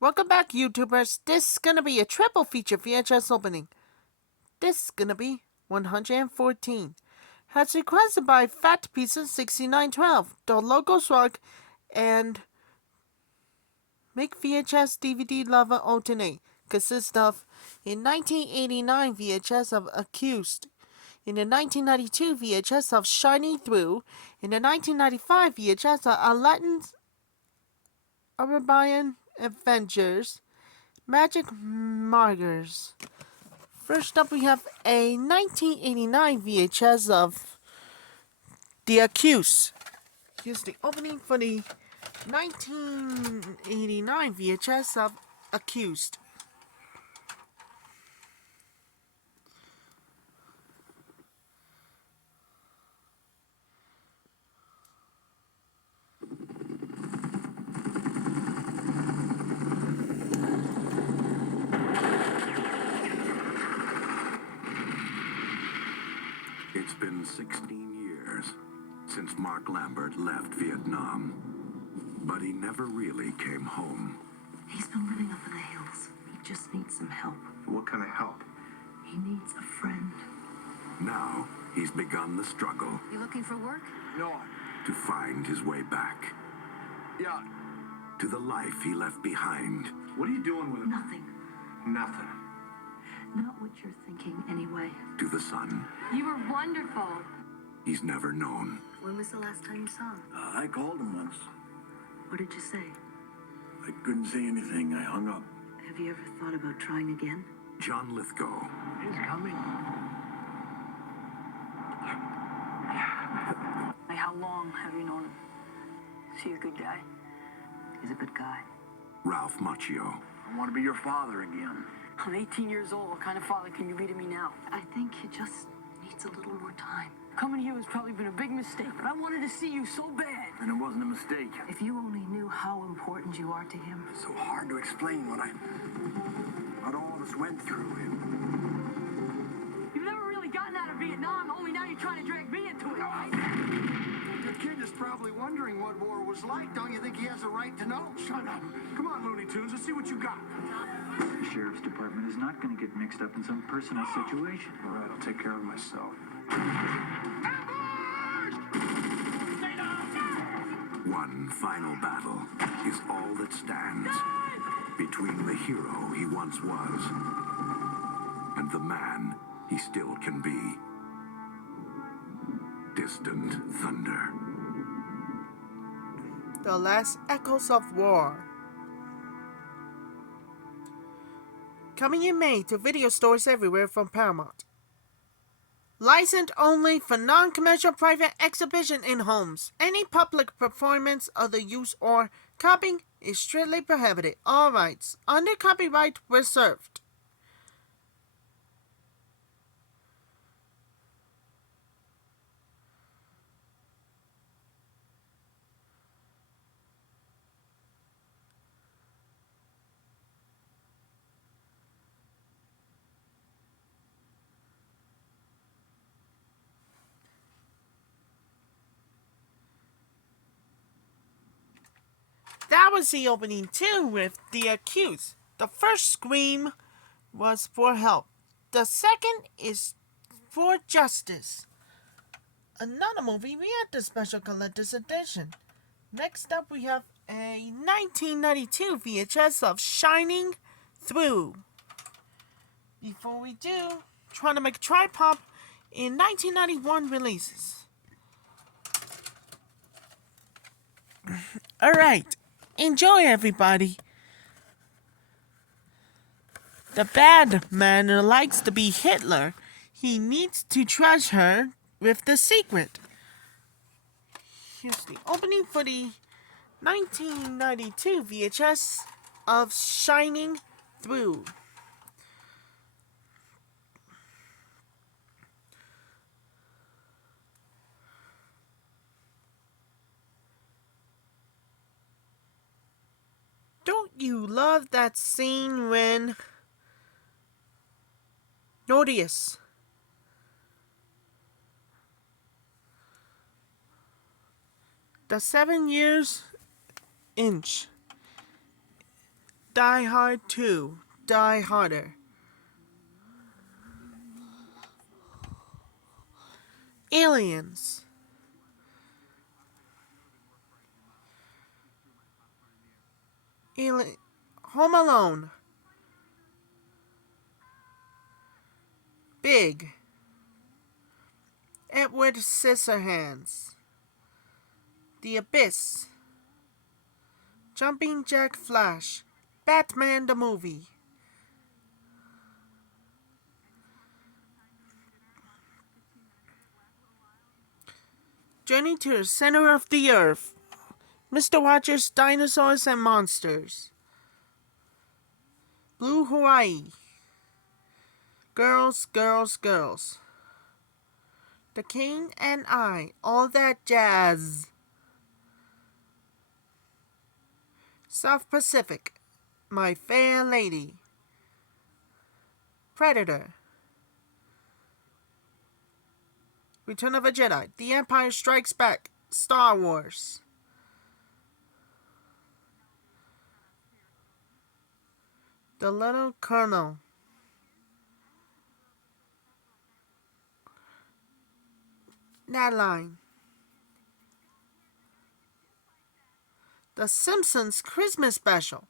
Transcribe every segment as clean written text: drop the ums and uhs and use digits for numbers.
Welcome back, YouTubers. This is gonna be a triple feature VHS opening. This is gonna be 114. As requested by Fat Pizza 6912, TheLogosRock, and McVHSDVDLoverAlternate. Consists of a 1989 VHS of Accused, in the 1992 VHS of Shining Through, in the 1995 VHS of Aladdin's Arabian Adventures, Magic Markers. First up, we have a 1989 VHS of The Accused. Here's the opening for the 1989 VHS of Accused. It's been 16 years since Mark Lambert left Vietnam, but he never really came home. He's been living up in the hills. He just needs some help. What kind of help? He needs a friend. Now he's begun the struggle You looking for work? No. to find his way back Yeah. to the life he left behind. What are you doing with him? Nothing. Nothing. Not what you're thinking, anyway. To the son You were wonderful. he's never known. When was the last time you saw him? I called him once. What did you say? I couldn't say anything. I hung up. Have you ever thought about trying again? John Lithgow, He's coming. How long have you known him? Is he a good guy? He's a good guy. Ralph Macchio, I want to be your father again. I'm 18 years old. What kind of father can you be to me now? I think he just needs a little more time. Coming here has probably been a big mistake, but I wanted to see you so bad. And it wasn't a mistake. If you only knew how important you are to him. It's so hard to explain what all of us went through. You've never really gotten out of Vietnam, only now you're trying to drag me into it. Your kid is probably wondering what war was like. Don't you think he has a right to know? Shut up. Come on, Looney Tunes. Let's see what you got. The sheriff's department is not going to get mixed up in some personal situation. All right, I'll take care of myself. one final battle is all that stands between the hero he once was and the man he still can be. Distant thunder. The Last Echoes of War. Coming in May to video stores everywhere from Paramount. Licensed only for non-commercial private exhibition in homes. Any public performance of the use or copying is strictly prohibited. All rights under copyright reserved. That was the opening too with The Accused. The first scream was for help. The second is for justice. Another movie, we had the special collector's edition. Next up we have a 1992 VHS of Shining Through. Before we do, trying to make Tripop in 1991 releases. Alright. Enjoy, everybody. The bad man likes to be Hitler. He needs to trust her with the secret. Here's the opening for the 1992 VHS of Shining Through. Don't you love that scene when Nordius the 7 years inch Die Hard 2, Die Harder. Aliens. Home Alone. Big. Edward Scissorhands. The Abyss. Jumping Jack Flash. Batman the Movie. Journey to the Center of the Earth. Mr. Rogers' Dinosaurs and Monsters. Blue Hawaii. Girls, Girls, Girls. The King and I. All That Jazz. South Pacific. My Fair Lady. Predator. Return of a Jedi. The Empire Strikes Back. Star Wars. The Little Colonel. Natalie. The Simpsons Christmas Special.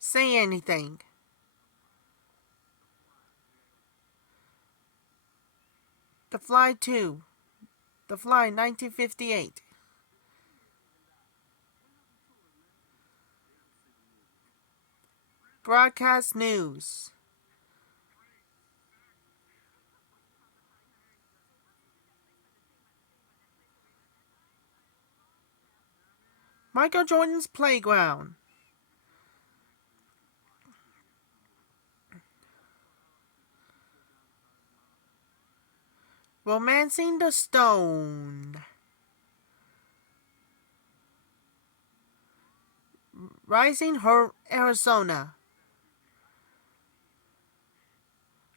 Say Anything. The Fly 2. The Fly 1958. Broadcast News. Michael Jordan's Playground. Romancing the Stone. Rising Arizona.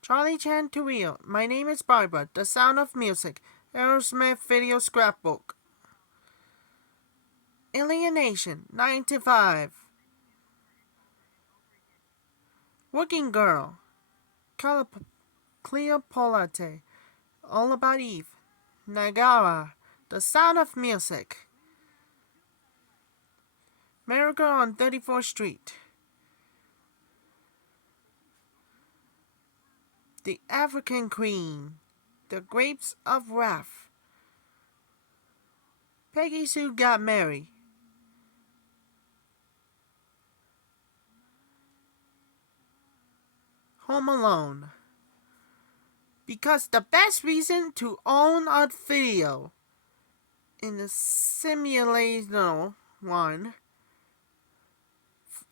Charlie Chan to Rio. My Name is Barbara. The Sound of Music. Aerosmith Video Scrapbook. Alienation. 9 to 5. Working Girl. Cleopatra. All About Eve. Nagara. The Sound of Music. Miracle on 34th Street. The African Queen. The Grapes of Wrath. Peggy Sue Got Married. Home Alone. Because the best reason to own a video in the simulator one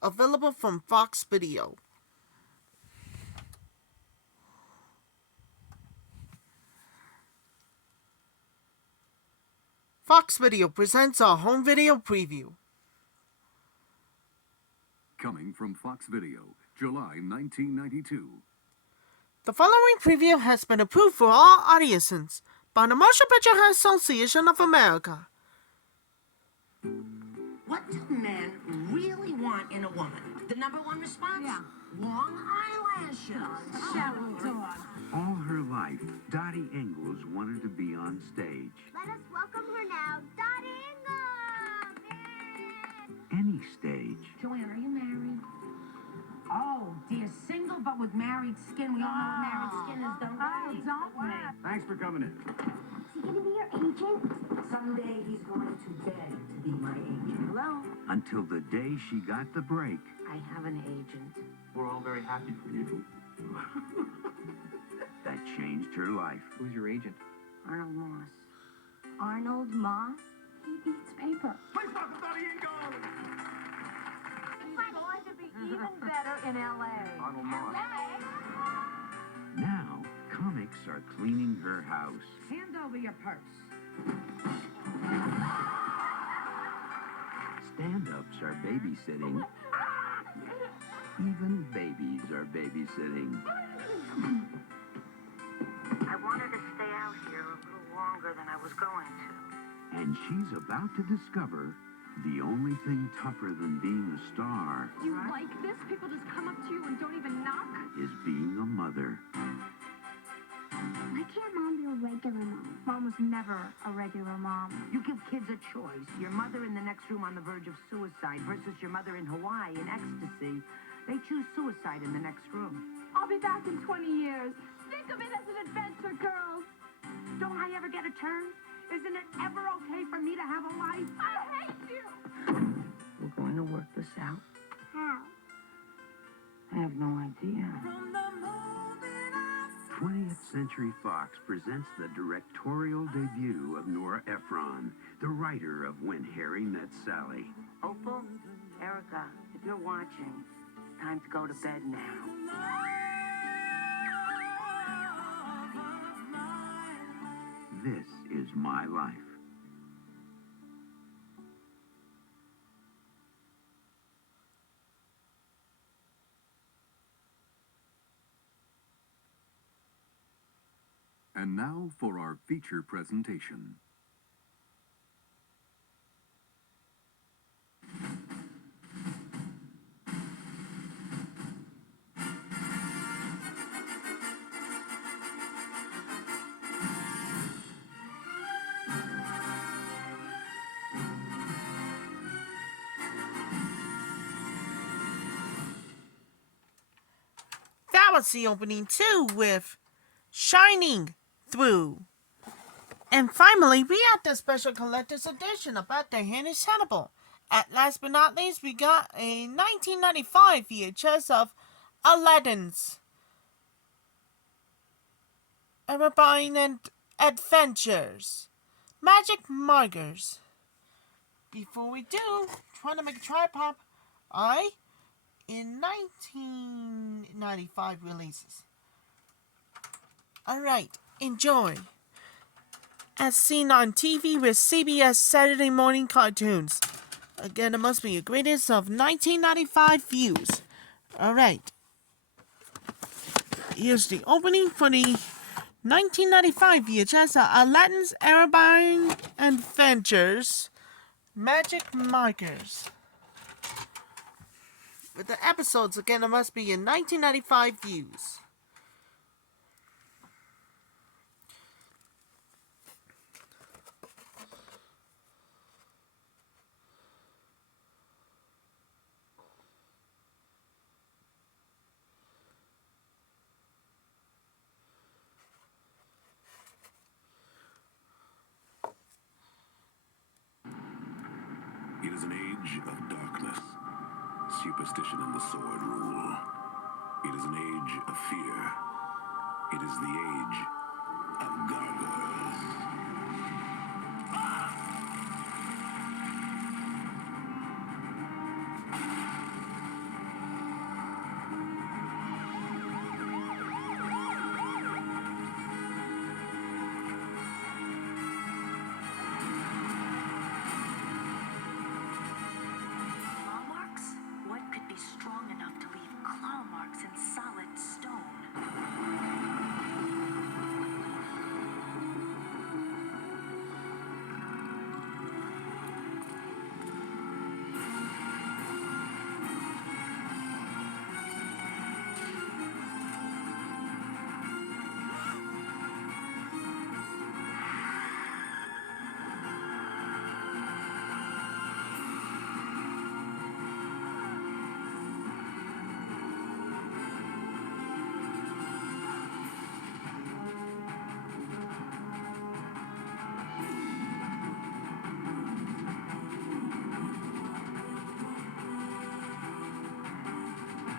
available from Fox Video. Fox Video presents a home video preview. Coming from Fox Video, July 1992. The following preview has been approved for all audiences by the Motion Picture Association of America. What do men really want in a woman? The number one response? Yeah. Long eyelashes. Shadow dog. All her life, Dottie Ingalls wanted to be on stage. Let us welcome her now, Dottie Ingalls! Any stage. Joanne, are you married? Oh, dear, single but with married skin. We all know what married skin is, don't we? Oh, don't we? Thanks for coming in. Is he gonna be your agent? Someday he's going to beg to be my agent. Hello? Until the day she got the break. I have an agent. We're all very happy for you. That changed her life. Who's your agent? Arnold Moss. Arnold Moss? He eats paper. Please stop Dottie Ingalls! He's going to be even better in L.A. Arnold Moss. Now, comics are cleaning her house. Hand over your purse. Stand-ups are babysitting. Even babies are babysitting. I wanted to stay out here a little longer. longer than I was going to. And she's about to discover the only thing tougher than being a star You like this? People just come up to you and don't even knock? is being a mother. Why can't Mom be a regular mom? Mom was never a regular mom. You give kids a choice. Your mother in the next room on the verge of suicide versus your mother in Hawaii in ecstasy. They choose suicide in the next room. I'll be back in 20 years. Think of it as an adventure, girls. Don't I ever get a turn? Isn't it ever okay for me to have a life? I hate you. We're going to work this out. How? I have no idea. 20th Century Fox presents the directorial debut of Nora Ephron, the writer of When Harry Met Sally. Opal, Erica, if you're watching, time to go to bed now. This is my life. And now for our feature presentation. That was the opening too, with Shining Through. And finally, we had the special collector's edition about the Hannah's Hannibal. At last but not least, we got a 1995 VHS of Aladdin's Arabian and Adventures. Magic Markers. Before we do, trying to make a tripod, in 1995 releases. Alright, enjoy. As seen on TV with CBS Saturday morning cartoons. Again, it must be the greatest of 1995 views. Alright. Here's the opening for the 1995 VHS of Aladdin's Arabian Adventures. Magic Markers. With the episodes, again, it must be in 1995 views. It is an age of darkness. Superstition and the sword rule. It is an age of fear. It is the age of gargoyles. Claw marks? What could be strong enough to leave claw marks in solid stone?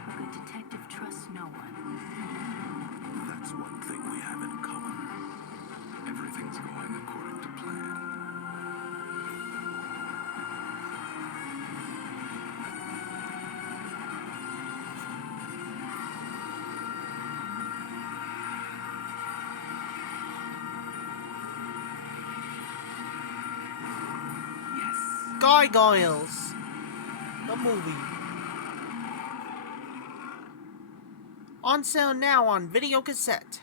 A good detective trusts no one. That's one thing we have in common. Everything's going according to plan. Gargoyles. The movie. On sale now on video cassette.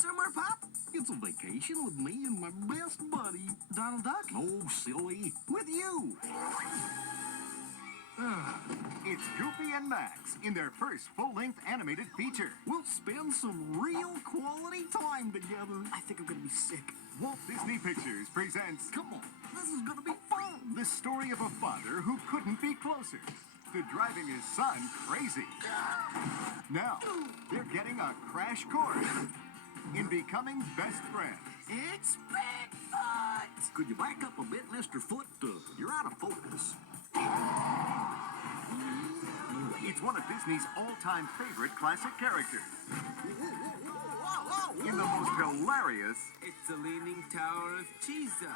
somewhere, Pop? It's a vacation with me and my best buddy, Donald Duck. Oh, silly. With you. It's Goofy and Max in their first full-length animated feature. We'll spend some real quality time together. I think I'm gonna be sick. Walt Disney Pictures presents Come on, this is gonna be fun. the story of a father who couldn't be closer to driving his son crazy. Now, they're getting a crash course in becoming best friends. It's Bigfoot! Could you back up a bit, Mr. Foot? You're out of focus. It's one of Disney's all-time favorite classic characters. In the most hilarious It's the Leaning Tower of Pisa.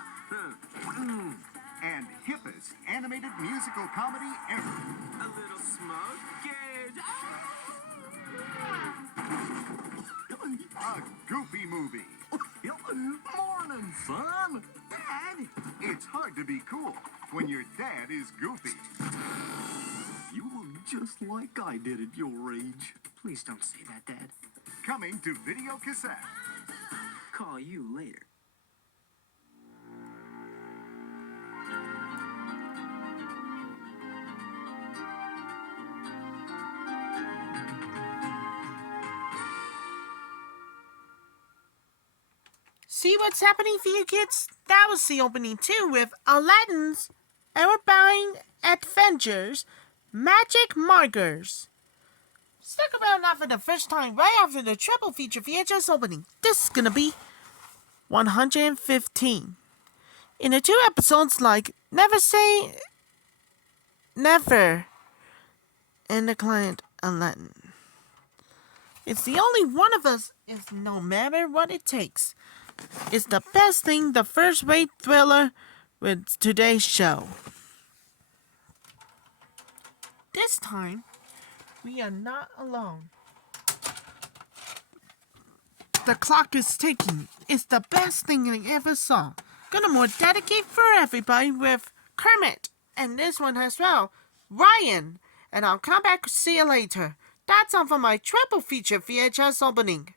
and hippest animated musical comedy ever. A little smoke, Gage. A Goofy movie. Morning, son. Dad. It's hard to be cool when your dad is goofy. You look just like I did at your age. Please don't say that, Dad. Coming to video cassette. Call you later. See what's happening for you kids? That was the opening too with Aladdin's Arabian Adventures Magic Markers. Stick around now for the first time right after the triple feature VHS opening. This is gonna be 115. In the 2 episodes like Never Say Never and the client Aladdin. It's the only one of us is no matter what it takes. It's the best thing, the first-rate thriller with today's show. This time, we are not alone. The clock is ticking. It's the best thing I ever saw. Gonna more dedicate for everybody with Kermit. And this one as well, Ryan. And I'll come back to see you later. That's all for my triple feature VHS opening.